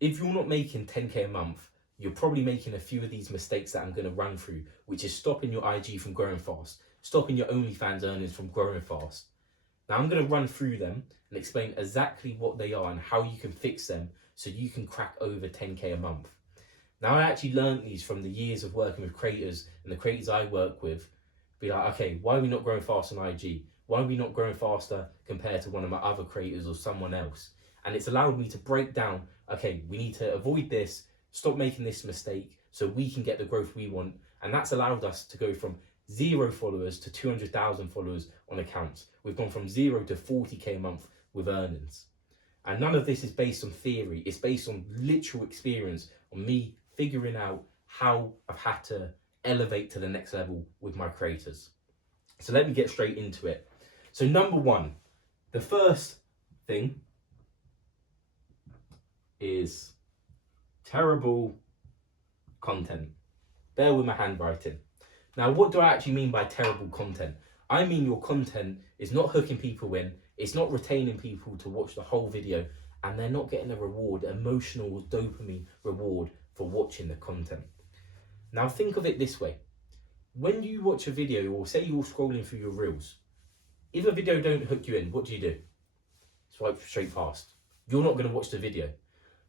if you're not making 10k a month, you're probably making a few of these mistakes that I'm going to run through, which is stopping your IG from growing fast, stopping your OnlyFans earnings from growing fast. Now I'm going to run through them and explain exactly what they are and how you can fix them so you can crack over 10k a month. Now I actually learned these from the years of working with creators and the creators I work with. Be like, okay, why are we not growing fast on IG? Why are we not growing faster compared to one of my other creators or someone else? And it's allowed me to break down, okay, we need to avoid this, stop making this mistake so we can get the growth we want. And that's allowed us to go from 0 followers to 200,000 followers on accounts. We've gone from 0 to 40k a month with earnings. And none of this is based on theory. It's based on literal experience, on me figuring out how I've had to elevate to the next level with my creators. So let me get straight into it. So number one, the first thing is terrible content. Bear with my handwriting. Now, what do I actually mean by terrible content? I mean your content is not hooking people in, it's not retaining people to watch the whole video, and they're not getting a reward, emotional dopamine reward for watching the content. Now think of it this way. When you watch a video, or say you're scrolling through your reels, if a video don't hook you in, what do? Swipe straight past. You're not going to watch the video.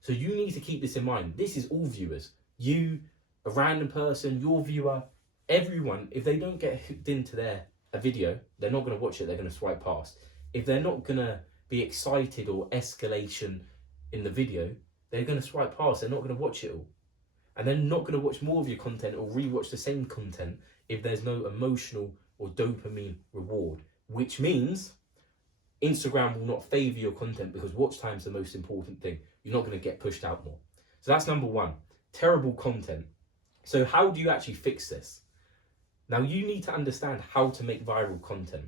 So you need to keep this in mind. This is all viewers. You, a random person, your viewer, everyone, if they don't get hooked into a video, they're not going to watch it, they're going to swipe past. If they're not going to be excited or escalation in the video, they're going to swipe past, they're not going to watch it all. And they're not going to watch more of your content or rewatch the same content if there's no emotional or dopamine reward, which means Instagram will not favor your content because watch time is the most important thing. You're not going to get pushed out more. So that's number one, terrible content. So how do you actually fix this? Now you need to understand how to make viral content.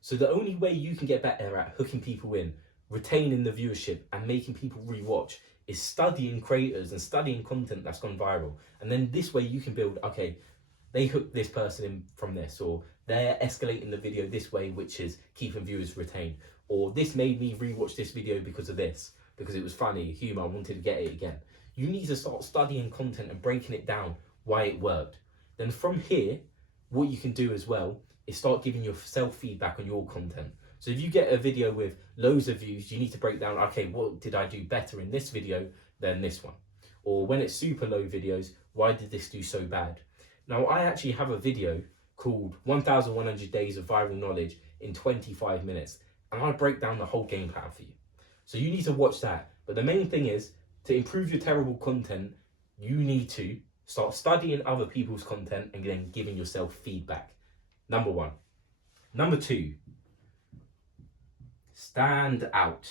So the only way you can get better at hooking people in, retaining the viewership and making people rewatch is studying creators and studying content that's gone viral. And then this way you can build, okay, they hooked this person in from this, or they're escalating the video this way, which is keeping viewers retained. Or this made me rewatch this video because of this, because it was funny, humor, I wanted to get it again. You need to start studying content and breaking it down, why it worked. Then from here, what you can do as well is start giving yourself feedback on your content. So if you get a video with loads of views, you need to break down, okay, what did I do better in this video than this one? Or when it's super low videos, why did this do so bad? Now, I actually have a video called 1100 Days of Viral Knowledge in 25 minutes. And I break down the whole game plan for you. So you need to watch that. But the main thing is, to improve your terrible content, you need to start studying other people's content and then giving yourself feedback. Number one. Number two, stand out.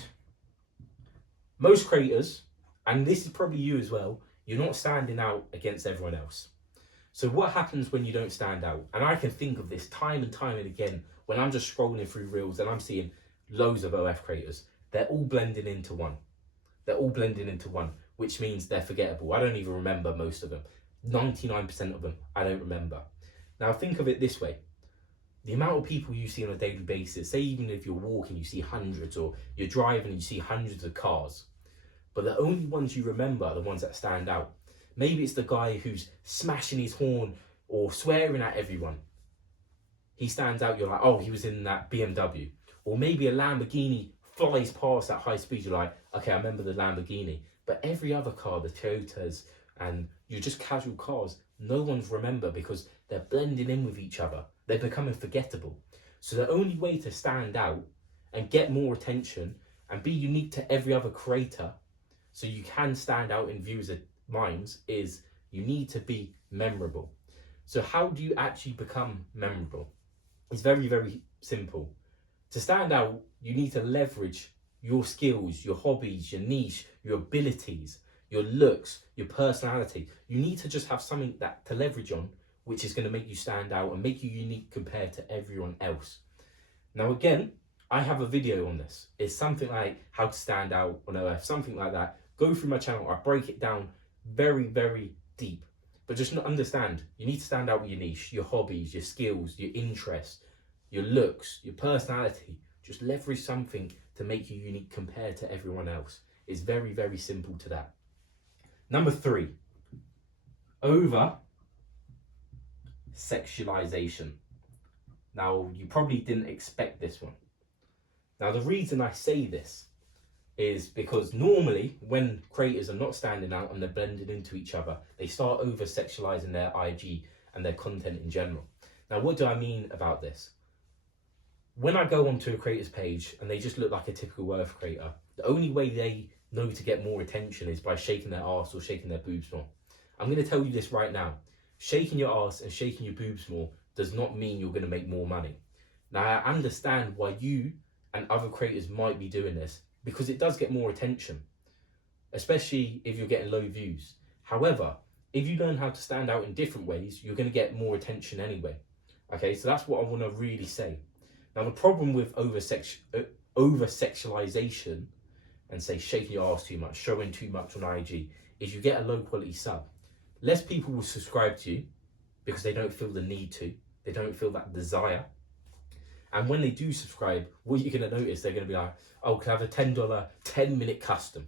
Most creators, and this is probably you as well, you're not standing out against everyone else. So what happens when you don't stand out? And I can think of this time and time and again when I'm just scrolling through reels and I'm seeing loads of OF creators. They're all blending into one. They're all blending into one, which means they're forgettable. I don't even remember most of them. 99% of them, I don't remember. Now think of it this way. The amount of people you see on a daily basis, say even if you're walking, you see hundreds, or you're driving and you see hundreds of cars. But the only ones you remember are the ones that stand out. Maybe it's the guy who's smashing his horn or swearing at everyone. He stands out, you're like, oh, he was in that BMW. Or maybe a Lamborghini flies past at high speed, you're like, okay, I remember the Lamborghini. But every other car, the Toyotas, and you're just casual cars, no one's remember because they're blending in with each other. They're becoming forgettable. So the only way to stand out and get more attention and be unique to every other creator, so you can stand out in viewers' minds, is you need to be memorable. So how do you actually become memorable? It's very, very simple. To stand out, you need to leverage your skills, your hobbies, your niche, your abilities, your looks, your personality. You need to just have something that to leverage on, which is going to make you stand out and make you unique compared to everyone else. Now again, I have a video on this. It's something like how to stand out on OF, something like that. Go through my channel, I break it down very, very deep. But just understand, you need to stand out with your niche, your hobbies, your skills, your interests, your looks, your personality. Just leverage something to make you unique compared to everyone else. It's very, very simple to that. Number 3, over sexualization. Now, you probably didn't expect this one. Now, the reason I say this is because normally when creators are not standing out and they're blended into each other, they start over sexualizing their IG and their content in general. Now, what do I mean about this? When I go onto a creator's page and they just look like a typical Earth creator, the only way they know to get more attention is by shaking their arse or shaking their boobs more. I'm going to tell you this right now. Shaking your arse and shaking your boobs more does not mean you're going to make more money. Now, I understand why you and other creators might be doing this, because it does get more attention, especially if you're getting low views. However, if you learn how to stand out in different ways, you're going to get more attention anyway. Okay, so that's what I want to really say. Now, the problem with over sexualization and say shaking your ass too much, showing too much on IG, is you get a low quality sub. Less people will subscribe to you because they don't feel the need to. They don't feel that desire. And when they do subscribe, what you're going to notice, they're going to be like, oh, can I have a $10 10-minute custom?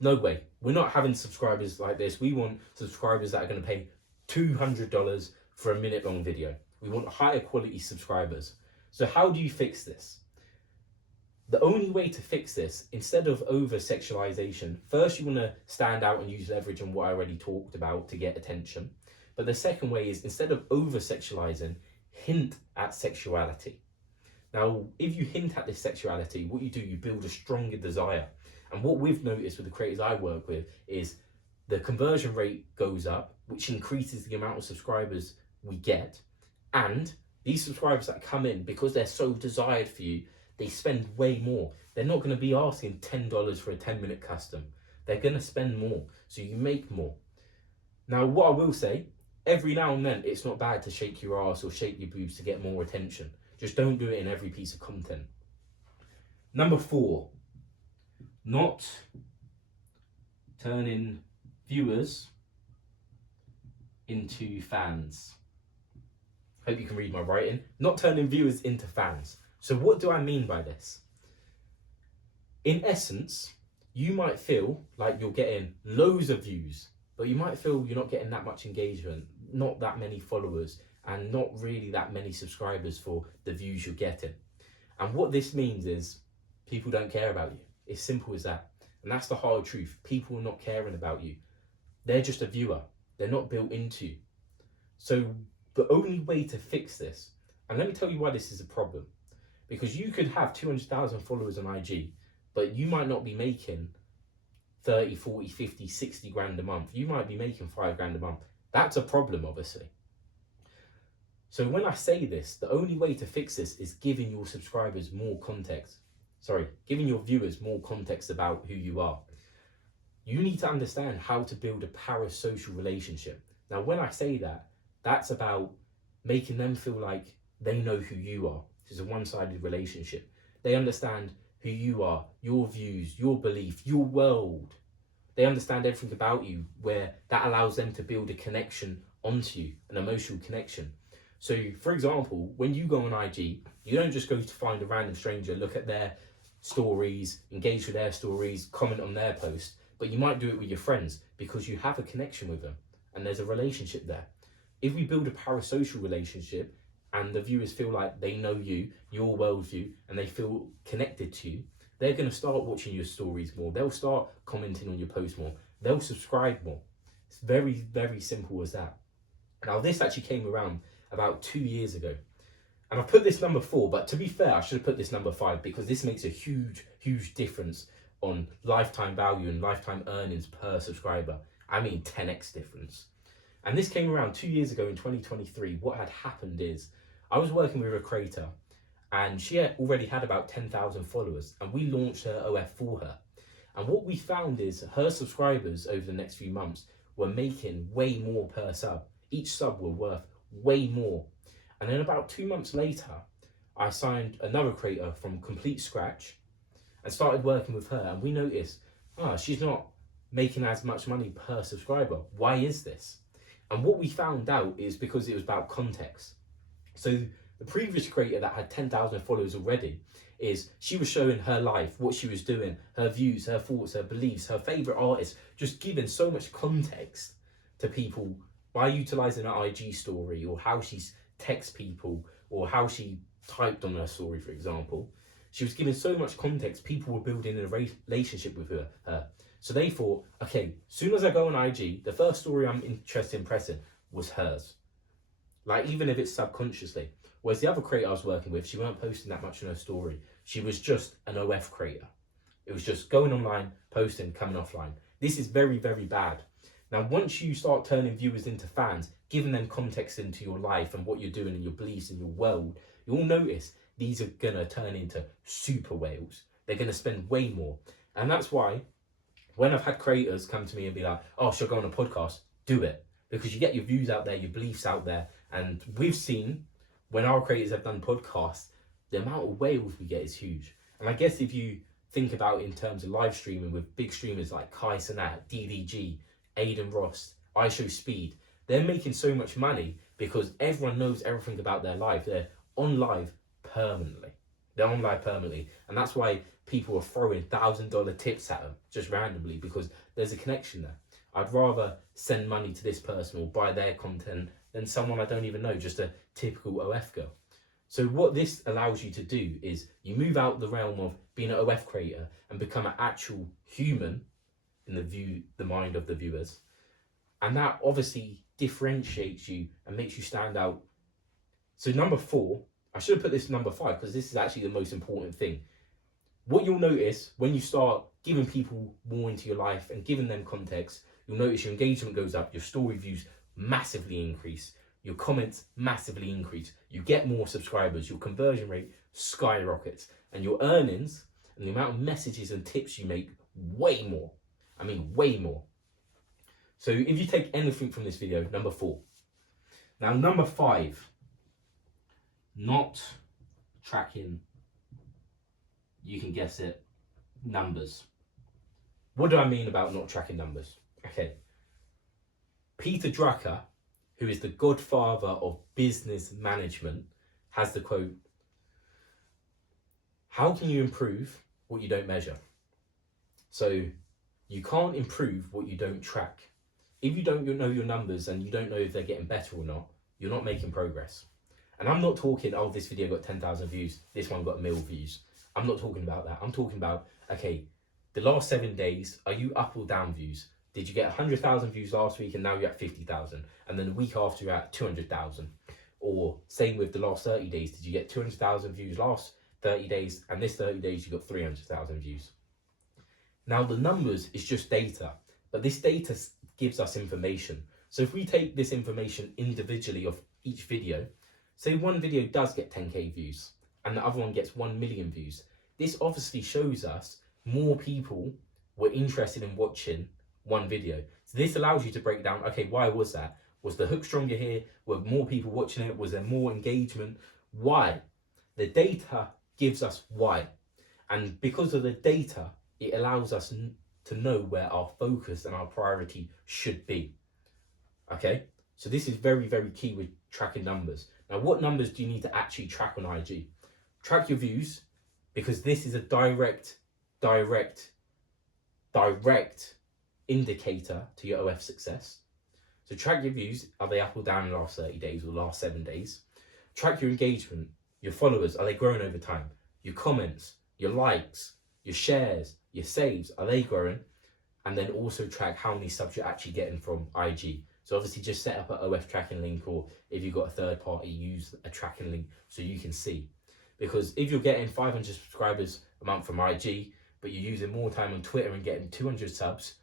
No way. We're not having subscribers like this. We want subscribers that are going to pay $200 for a minute-long video. We want higher quality subscribers. So how do you fix this? The only way to fix this, instead of over-sexualization, first you want to stand out and use leverage on what I already talked about to get attention. But the second way is, instead of over-sexualizing, hint at sexuality. Now, if you hint at this sexuality, what you do, you build a stronger desire. And what we've noticed with the creators I work with is the conversion rate goes up, which increases the amount of subscribers we get. And these subscribers that come in, because they're so desired for you, they spend way more. They're not going to be asking $10 for a 10-minute custom. They're going to spend more, so you make more. Now, what I will say, every now and then, it's not bad to shake your ass or shake your boobs to get more attention. Just don't do it in every piece of content. Number 4, not turning viewers into fans. Hope you can read my writing. Not turning viewers into fans. So what do I mean by this? In essence, you might feel like you're getting loads of views, but you might feel you're not getting that much engagement, not that many followers, and not really that many subscribers for the views you're getting. And what this means is people don't care about you. It's simple as that. And that's the hard truth. People are not caring about you. They're just a viewer. They're not built into you. So the only way to fix this, and let me tell you why this is a problem, because you could have 200,000 followers on IG, but you might not be making 30, 40, 50, 60 grand a month. You might be making 5 grand a month. That's a problem, obviously. So when I say this, the only way to fix this is giving your subscribers more context. Giving your viewers more context about who you are. You need to understand how to build a parasocial relationship. Now, when I say that, that's about making them feel like they know who you are. It's a one-sided relationship. They understand who you are, your views, your belief, your world. They understand everything about you, where that allows them to build a connection onto you, an emotional connection. So, for example, when you go on IG, you don't just go to find a random stranger, look at their stories, engage with their stories, comment on their posts, but you might do it with your friends because you have a connection with them and there's a relationship there. If we build a parasocial relationship and the viewers feel like they know you, your worldview, and they feel connected to you, they're going to start watching your stories more. They'll start commenting on your posts more. They'll subscribe more. It's very, very simple as that. Now, this actually came around about 2 years ago. And I put this number 4, but to be fair, I should have put this number 5 because this makes a huge, huge difference on lifetime value and lifetime earnings per subscriber. I mean 10x difference. And this came around 2 years ago in 2023. What had happened is I was working with a creator and she had already had about 10,000 followers and we launched her OF for her. And what we found is her subscribers over the next few months were making way more per sub. Each sub were worth way more. And then about 2 months later, I signed another creator from complete scratch and started working with her. And we noticed, she's not making as much money per subscriber. Why is this? And what we found out is because it was about context. So The previous creator that had 10,000 followers already, is she was showing her life, what she was doing, her views, her thoughts, her beliefs, her favourite artists, just giving so much context to people by utilising her IG story, or how she texts people, or how she typed on her story, for example. She was giving so much context, people were building a relationship with her. So they thought, okay, soon as I go on IG, the first story I'm interested in pressing was hers. Like, even if it's subconsciously. Whereas the other creator I was working with, she weren't posting that much on her story. She was just an OF creator. It was just going online, posting, coming offline. This is very, very bad. Now, once you start turning viewers into fans, giving them context into your life and what you're doing and your beliefs and your world, you'll notice these are going to turn into super whales. They're going to spend way more. And that's why when I've had creators come to me and be like, oh, should I go on a podcast? Do it. Because you get your views out there, your beliefs out there. And we've seen, when our creators have done podcasts, the amount of whales we get is huge. And I guess if you think about it in terms of live streaming with big streamers like Kai Cenat, DDG, Aiden Ross, iShowSpeed, they're making so much money because everyone knows everything about their life. They're on live permanently. They're on live permanently. And that's why people are throwing $1,000 tips at them just randomly, because there's a connection there. I'd rather send money to this person or buy their content than someone I don't even know, just a typical OF girl. So what this allows you to do is you move out the realm of being an OF creator and become an actual human in the mind of the viewers. And that obviously differentiates you and makes you stand out. So number 4, I should have put this number 5 because this is actually the most important thing. What you'll notice when you start giving people more into your life and giving them context, you'll notice your engagement goes up, your story views massively increase, your comments massively increase, you get more subscribers, your conversion rate skyrockets, and your earnings and the amount of messages and tips you make way more. I mean, way more. So if you take anything from this video, number 4. Now, number 5, not tracking, you can guess it, numbers. What do I mean about not tracking numbers? Okay. Peter Drucker, who is the godfather of business management, has the quote, how can you improve what you don't measure? So you can't improve what you don't track. If you don't know your numbers and you don't know if they're getting better or not, you're not making progress. And I'm not talking, oh, this video got 10,000 views, this one got 1 million views. I'm not talking about that. I'm talking about, okay, the last 7 days, are you up or down views? Did you get 100,000 views last week and now you're at 50,000? And then the week after you're at 200,000? Or same with the last 30 days, did you get 200,000 views last 30 days and this 30 days you got 300,000 views? Now the numbers is just data, but this data gives us information. So if we take this information individually of each video, say one video does get 10k views and the other one gets 1 million views, this obviously shows us more people were interested in watching one video. So this allows you to break down, okay, why was that? Was the hook stronger here? Were more people watching it? Was there more engagement? Why? The data gives us why. And because of the data, it allows us to know where our focus and our priority should be. Okay? So this is very, very key with tracking numbers. Now, what numbers do you need to actually track on IG? Track your views, because this is a direct indicator to your OF success. So track your views. Are they up or down in the last 30 days or last 7 days? Track your engagement. Your followers, are they growing over time? Your comments, your likes, your shares, your saves, are they growing? And then also track how many subs you're actually getting from IG. So obviously just set up an OF tracking link, or if you've got a third party, use a tracking link so you can see. Because if you're getting 500 subscribers a month from IG, but you're using more time on Twitter and getting 200 subs,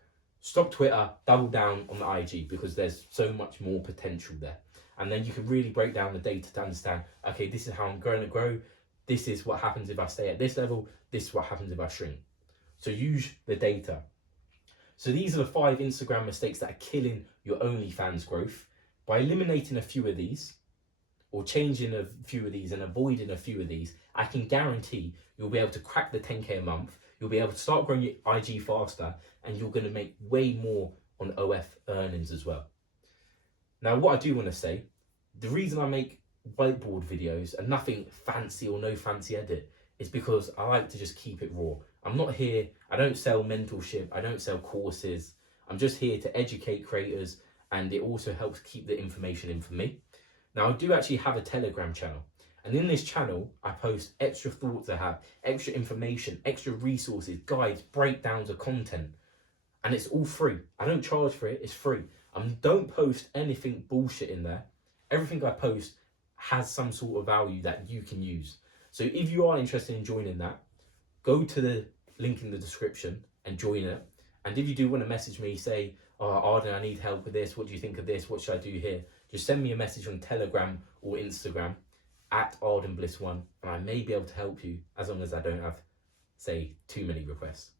stop Twitter, double down on the IG, because there's so much more potential there. And then you can really break down the data to understand, okay, this is how I'm going to grow. This is what happens if I stay at this level. This is what happens if I shrink. So use the data. So these are the 5 Instagram mistakes that are killing your OnlyFans growth. By eliminating a few of these, or changing a few of these and avoiding a few of these, I can guarantee you'll be able to crack the 10k a month. You'll be able to start growing your IG faster, and you're going to make way more on OF earnings as well. Now, what I do want to say, the reason I make whiteboard videos and nothing fancy or no fancy edit. It's because I like to just keep it raw. I'm not here, I don't sell mentorship, I don't sell courses. I'm just here to educate creators, and it also helps keep the information in for me. Now, I do actually have a Telegram channel, and in this channel, I post extra thoughts I have, extra information, extra resources, guides, breakdowns of content, and it's all free. I don't charge for it, it's free. I don't post anything bullshit in there. Everything I post has some sort of value that you can use. So if you are interested in joining that, go to the link in the description and join it. And if you do want to message me, say, oh, Arden, I need help with this. What do you think of this? What should I do here? Just send me a message on Telegram or Instagram at OnlyBliss1, and I may be able to help you as long as I don't have, say, too many requests.